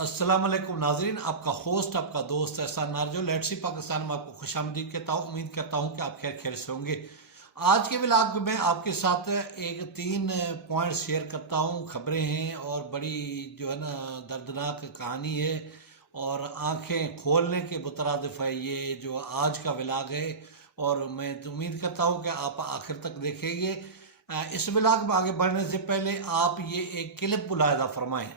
अस्सलाम वालेकुम नाजरीन, आपका होस्ट आपका दोस्त एहसान नारजो लेट्स सी पाकिस्तान में आपको खुशामदीद कहता हूँ। उम्मीद करता हूँ कि आप खैर खैर से होंगे। आज के व्लॉग में आपके साथ एक 3 पॉइंट शेयर करता हूँ। खबरें हैं और बड़ी जो है ना दर्दनाक कहानी है और आंखें खोलने के मुतरादिफ है ये जो आज का व्लॉग है। और मैं उम्मीद करता हूँ कि आप आखिर तक देखेंगे। इस व्लॉग में आगे बढ़ने से पहले आप ये एक क्लिप मुलाहिजा फरमाएं।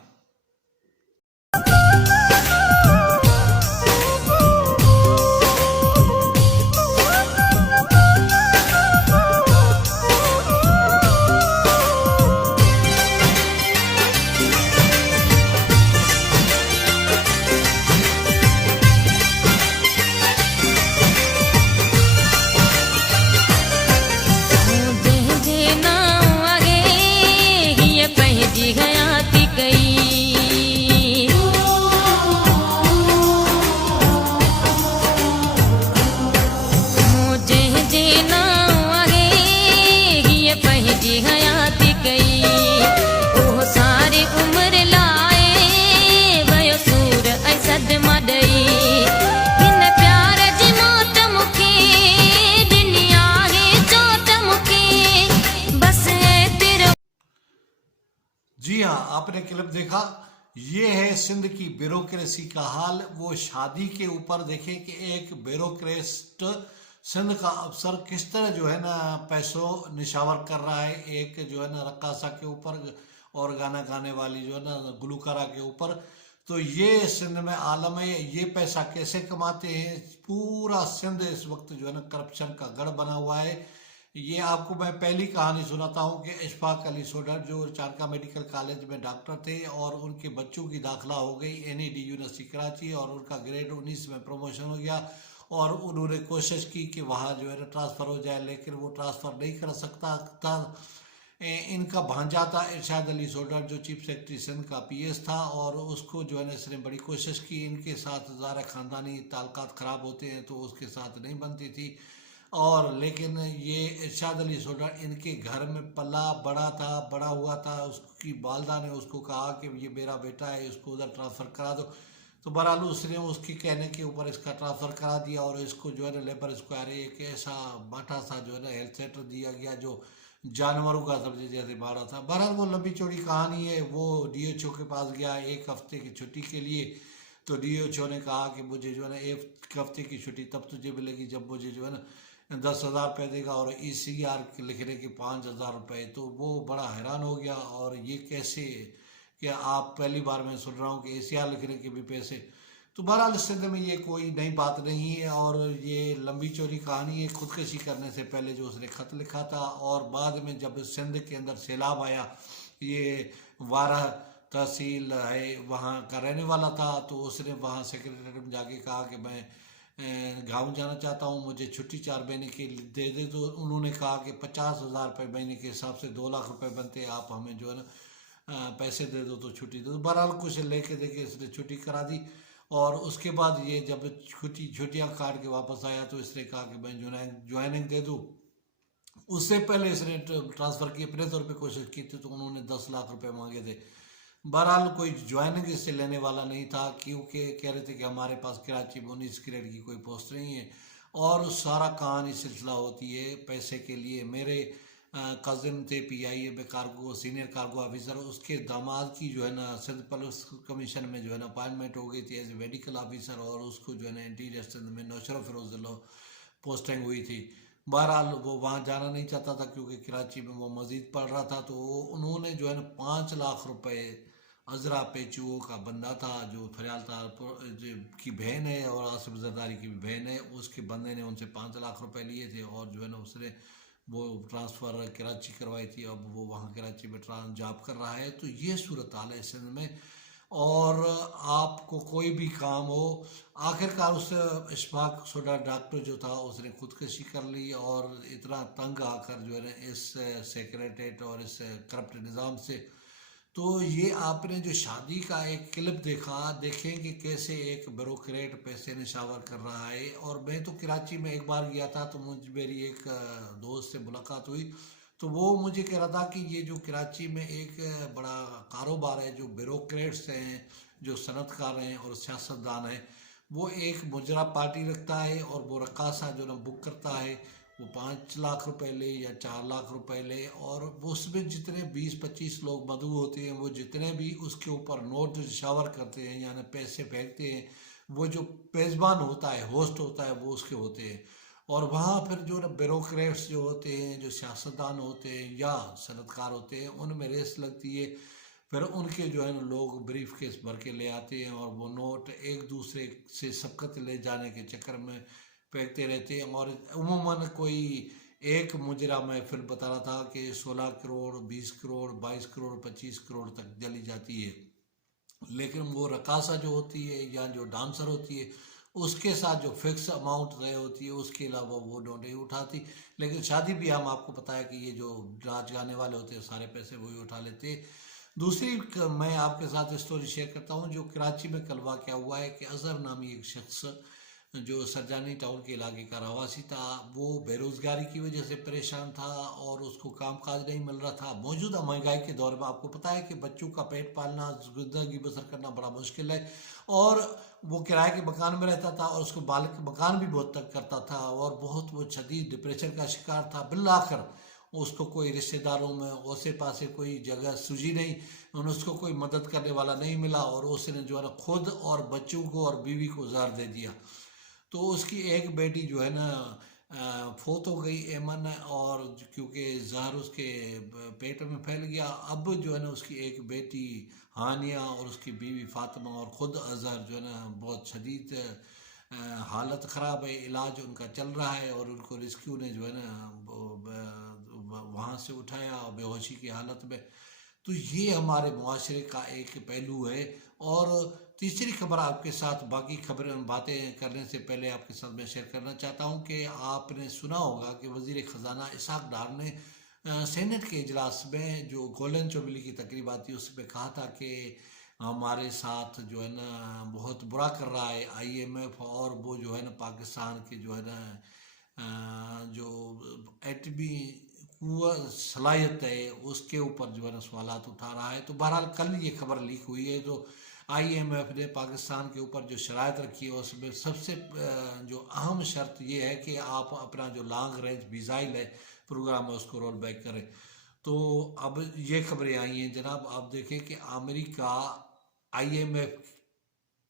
जी हाँ, आपने क्लिप देखा। ये है सिंध की ब्यूरोक्रेसी का हाल। वो शादी के ऊपर देखे कि एक ब्यूरोक्रेस्ट सिंध का अफसर किस तरह जो है ना पैसों निशावर कर रहा है एक जो है ना रक्कासा के ऊपर और गाना गाने वाली जो है ना गुलकारा के ऊपर। तो ये सिंध में आलम है, ये पैसा कैसे कमाते हैं। पूरा सिंध इस वक्त जो है ना करप्शन का गढ़ बना हुआ है। ये आपको मैं पहली कहानी सुनाता हूँ कि इशफाक अली सोडर जो चारका मेडिकल कॉलेज में डॉक्टर थे और उनके बच्चों की दाखिला हो गई NAD यूनिवर्सिटी कराची और उनका ग्रेड 19 में प्रमोशन हो गया। और उन्होंने कोशिश की कि वहाँ जो है ना ट्रांसफ़र हो जाए, लेकिन वो ट्रांसफ़र नहीं कर सकता था। इनका भांजा था इरशाद अली सोडर जो चीफ सेक्रेटरी सिंध का PS था और उसको जो है ना इसने बड़ी कोशिश की। इनके साथ ज़ारा ख़ानदानी ताल्लुकात ख़राब होते हैं तो उसके साथ नहीं बनती थी। और लेकिन ये इरशाद अली सोडर इनके घर में पला बड़ा था, बड़ा हुआ था। उसकी वालदा ने उसको कहा कि ये मेरा बेटा है, इसको उधर ट्रांसफ़र करा दो। तो बहरहाल उसने उसके कहने के ऊपर इसका ट्रांसफ़र करा दिया और इसको जो है ना लेबर स्क्वायर एक ऐसा बाटा सा जो है ना हेल्थ सेंटर दिया गया जो जानवरों का सब्जी जैसे बाड़ा था। बहरहाल वो लंबी चौड़ी कहानी है। वो DHO के पास गया 1 हफ्ते की छुट्टी के लिए। तो DHO ने कहा कि मुझे जो है ना 1 हफ्ते की छुट्टी तब तुझे मिलेगी जब मुझे जो है ना 10,000 रुपये देगा और ECR लिखने के 5,000 रुपये। तो वो बड़ा हैरान हो गया और ये कैसे कि आप पहली बार मैं सुन रहा हूँ कि ECR लिखने के भी पैसे। तो बहरहाल सिंध में ये कोई नई बात नहीं है और ये लंबी चौड़ी कहानी है। खुदकशी करने से पहले जो उसने ख़त लिखा था और बाद में जब सिंध के अंदर सैलाब आया, ये वारह तहसील है वहाँ का रहने वाला था। तो उसने वहाँ सेक्रेटरीट में जाके कहा कि मैं गाँव जाना चाहता हूँ, मुझे छुट्टी 4 महीने की दे दे। तो उन्होंने कहा कि 50,000 रुपये महीने के हिसाब से 2 लाख रुपए बनते हैं, आप हमें जो है ना पैसे दे दो तो छुट्टी दो। बहरहाल कुछ लेके देके इसने छुट्टी करा दी। और उसके बाद ये जब छुट्टियाँ काट के वापस आया तो इसने कहा कि मैं ज्वाइनिंग दे दूँ। उससे पहले इसने ट्रांसफ़र की अपने तौर पे कोशिश की थी तो उन्होंने 10 लाख रुपए मांगे थे। बहरहाल कोई ज्वाइनिंग इससे लेने वाला नहीं था क्योंकि कह रहे थे कि हमारे पास कराची में 19 ग्रेड की कोई पोस्ट नहीं है। और सारा कहानी सिलसिला होती है पैसे के लिए। मेरे कज़न थे PIA में कार्गो सीनियर कार्गो ऑफिसर, उसके दामाद की जो है ना सिंध पुलिस कमीशन में जो है ना अपॉइंटमेंट हो गई थी एज ए मेडिकल ऑफिसर और उसको जो है ना इंटीरियर सिंध में नौशरा फिरोज पोस्टिंग हुई थी। बहरहाल वो वहाँ जाना नहीं चाहता था क्योंकि कराची में वो मज़ीद पढ़ रहा था। तो उन्होंने जो है ना 5 लाख रुपए अजरा पेचुओ का बंदा था जो फरियाल तार की बहन है और आसिफ जरदारी की भी बहन है, उसके बंदे ने उनसे 5 लाख रुपए लिए थे और जो है ना उसने वो ट्रांसफ़र कराची करवाई थी। अब वो वहाँ कराची में जॉब कर रहा है। तो ये सूरत हाल है सिंध में। और आपको कोई भी काम हो, आखिरकार उस इशफाक सोडा डॉक्टर जो था उसने खुदकशी कर ली और इतना तंग आकर जो है ना इस सेक्रेटरीट और इस करप्ट निज़ाम से। तो ये आपने जो शादी का एक क्लिप देखा, देखें कि कैसे एक ब्यूरोक्रेट पैसे निशावर कर रहा है। और मैं तो कराची में एक बार गया था तो मेरी एक दोस्त से मुलाकात हुई तो वो मुझे कह रहा था कि ये जो कराची में एक बड़ा कारोबार है, जो ब्यूरोक्रेट्स हैं, जो सनतकार हैं और सियासतदान हैं, वो एक मुजरा पार्टी रखता है और वो रकासा जो ना बुक करता है, वो 5 लाख रुपए ले या 4 लाख रुपए ले, और वो उसमें जितने 20-25 लोग मधु होते हैं, वो जितने भी उसके ऊपर नोट शावर करते हैं यानी पैसे फेंकते हैं, वो जो पेजबान होता है, होस्ट होता है, वो उसके होते हैं। और वहाँ फिर जो ना ब्यूरोक्रेट्स जो होते हैं, जो सियासतदान होते हैं या सनतकार होते हैं, उनमें रेस लगती है। फिर उनके जो है ना लोग ब्रीफ केस भर के ले आते हैं और वो नोट एक दूसरे से सबकत ले जाने के चक्कर में फेंकते रहते हैं। और उमूमन कोई एक मुजरा मैं फिर बता रहा था कि 16 करोड़, 20 करोड़, 22 करोड़, 25 करोड़ तक चली जाती है। लेकिन वो रकासा जो होती है या जो डांसर होती है, उसके साथ जो फिक्स अमाउंट तय होती है, उसके अलावा वो नहीं उठाती। लेकिन शादी ब्याह में आपको पता है कि ये जो नाच गाने वाले होते हैं, सारे पैसे वही उठा लेते हैं। दूसरी मैं आपके साथ स्टोरी शेयर करता हूँ, जो कराची में कल वाक़या हुआ है कि अजहर नामी एक शख्स जो सरजानी टाउन के इलाके का रहवासी था, वो बेरोज़गारी की वजह से परेशान था और उसको काम काज नहीं मिल रहा था। मौजूदा महंगाई के दौर में आपको पता है कि बच्चों का पेट पालना, ज़िंदगी बसर करना बड़ा मुश्किल है। और वो किराए के मकान में रहता था और उसको मालिक मकान भी बहुत तंग करता था और बहुत वो शदीद डिप्रेशन का शिकार था। बिलाखिर उसको कोई रिश्तेदारों में ओसे पासे कोई जगह सूझी नहीं, और उसको कोई मदद करने वाला नहीं मिला, और उसने जो है ना खुद और बच्चों को और बीवी को ज़हर दे दिया। तो उसकी एक बेटी जो है ना फोत हो गई, एमन, और क्योंकि जहर उसके पेट में फैल गया। अब जो है ना उसकी एक बेटी हानिया और उसकी बीवी फातिमा और ख़ुद अजहर जो है ना बहुत शदीद हालत ख़राब है, इलाज उनका चल रहा है, और उनको रेस्क्यू ने जो है ना वहाँ से उठाया और बेहोशी की हालत में। तो ये हमारे मुआशरे का एक पहलू है। और तीसरी खबर आपके साथ, बाकी खबरें बातें करने से पहले आपके साथ मैं शेयर करना चाहता हूँ कि आपने सुना होगा कि वज़ीर ख़जाना इसहाक़ डार ने सेनेट के इजलास में जो गोल्डन जुबली की तकरीबा थी उसमें कहा था कि हमारे साथ जो है ना बहुत बुरा कर रहा है IMF, और वो जो है ना पाकिस्तान के जो है ना जो एटमी सलाहियत है उसके ऊपर जो है ना सवालात उठा रहा है। तो बहरहाल कल ये खबर लीक हुई है, तो IMF ने पाकिस्तान के ऊपर जो शराइत रखी है उसमें सबसे जो अहम शर्त ये है कि आप अपना जो लॉन्ग रेंज मिसाइल है प्रोग्राम है उसको रोल बैक करें। तो अब ये खबरें आई हैं जनाब, आप देखें कि अमेरिका IMF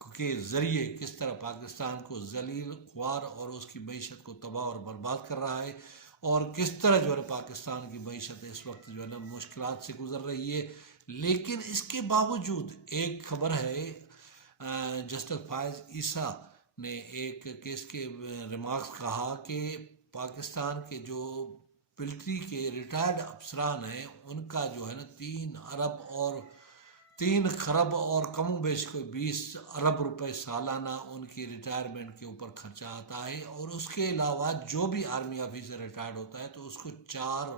के ज़रिए किस तरह पाकिस्तान को जलील, ख्वार और उसकी मीशत को तबाह और बर्बाद कर रहा है, और किस तरह जो है पाकिस्तान की मीशत इस वक्त जो है ना मुश्किलात से गुजर रही है। लेकिन इसके बावजूद एक खबर है, जस्टिस फायज ईसा ने एक केस के रिमार्क्स कहा कि पाकिस्तान के जो मिलिट्री के रिटायर्ड अफसरान हैं उनका जो है ना 3 खरब और कम बेश कोई 20 अरब रुपए सालाना उनकी रिटायरमेंट के ऊपर खर्चा आता है। और उसके अलावा जो भी आर्मी ऑफिसर रिटायर्ड होता है तो उसको 4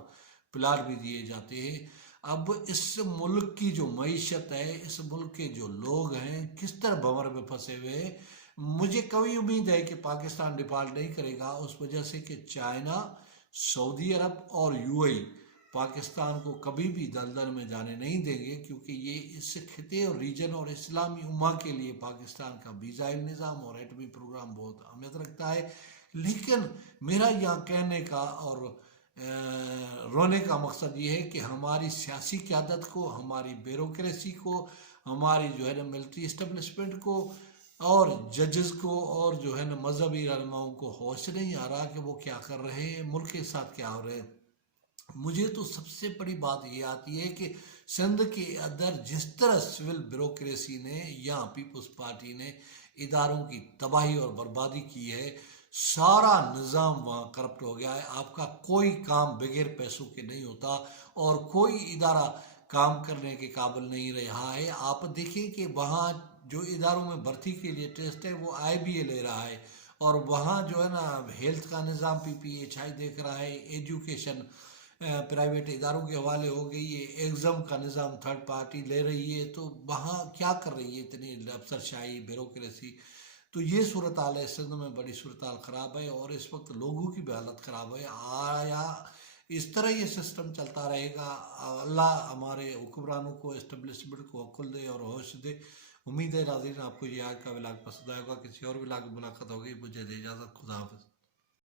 प्लाट भी दिए जाते हैं। अब इस मुल्क की जो मईशत है, इस मुल्क के जो लोग हैं किस तरह भंवर में फंसे हुए हैं। मुझे कभी उम्मीद है कि पाकिस्तान डिफॉल्ट नहीं करेगा, उस वजह से कि चाइना, सऊदी अरब और UAE पाकिस्तान को कभी भी दलदल में जाने नहीं देंगे, क्योंकि ये इस खिते और रीजन और इस्लामी उम्मा के लिए पाकिस्तान का मिसाइल निज़ाम और एटमी प्रोग्राम बहुत अहमियत रखता है। लेकिन मेरा यहाँ कहने का और रोने का मकसद ये है कि हमारी सियासी क़यादत को, हमारी ब्यूरोक्रेसी को, हमारी जो है ना मिलिट्री इस्टेब्लिशमेंट को और जजेस को और जो है ना मजहबी रहनुमाओं को होश नहीं आ रहा कि वो क्या कर रहे हैं, मुल्क के साथ क्या हो रहे हैं। मुझे तो सबसे बड़ी बात ये आती है कि सिंध के अंदर जिस तरह सिविल ब्यूरोक्रेसी ने या पीपल्स पार्टी ने इदारों की तबाही और बर्बादी की है, सारा निज़ाम वहाँ करप्ट हो गया है। आपका कोई काम बगैर पैसों के नहीं होता और कोई इदारा काम करने के काबिल नहीं रहा है। आप देखिए कि वहाँ जो इदारों में भर्ती के लिए टेस्ट है वो IBA ले रहा है, और वहाँ जो है ना हेल्थ का निज़ाम PPHI देख रहा है, एजुकेशन प्राइवेट इदारों के हवाले हो गई है, एग्ज़ाम का निज़ाम थर्ड पार्टी ले रही है। तो वहाँ क्या कर रही है इतनी अफसरशाही, ब्यूरोक्रेसी। तो ये सूरत हाल है, सिंध में बड़ी सूरत हाल ख़राब है और इस वक्त लोगों की भी हालत ख़राब है। आया इस तरह ये सिस्टम चलता रहेगा। अल्लाह हमारे हुक्मरानों को, इस्टेब्लिशमेंट को अक्ल दे और होश दे। उम्मीद है नाज़रीन आपको ये आज का व्लॉग पसंद आएगा। किसी और व्लॉग में मुलाकात होगी। मुझे दे इजाज़त। खुदा हाफ़िज़।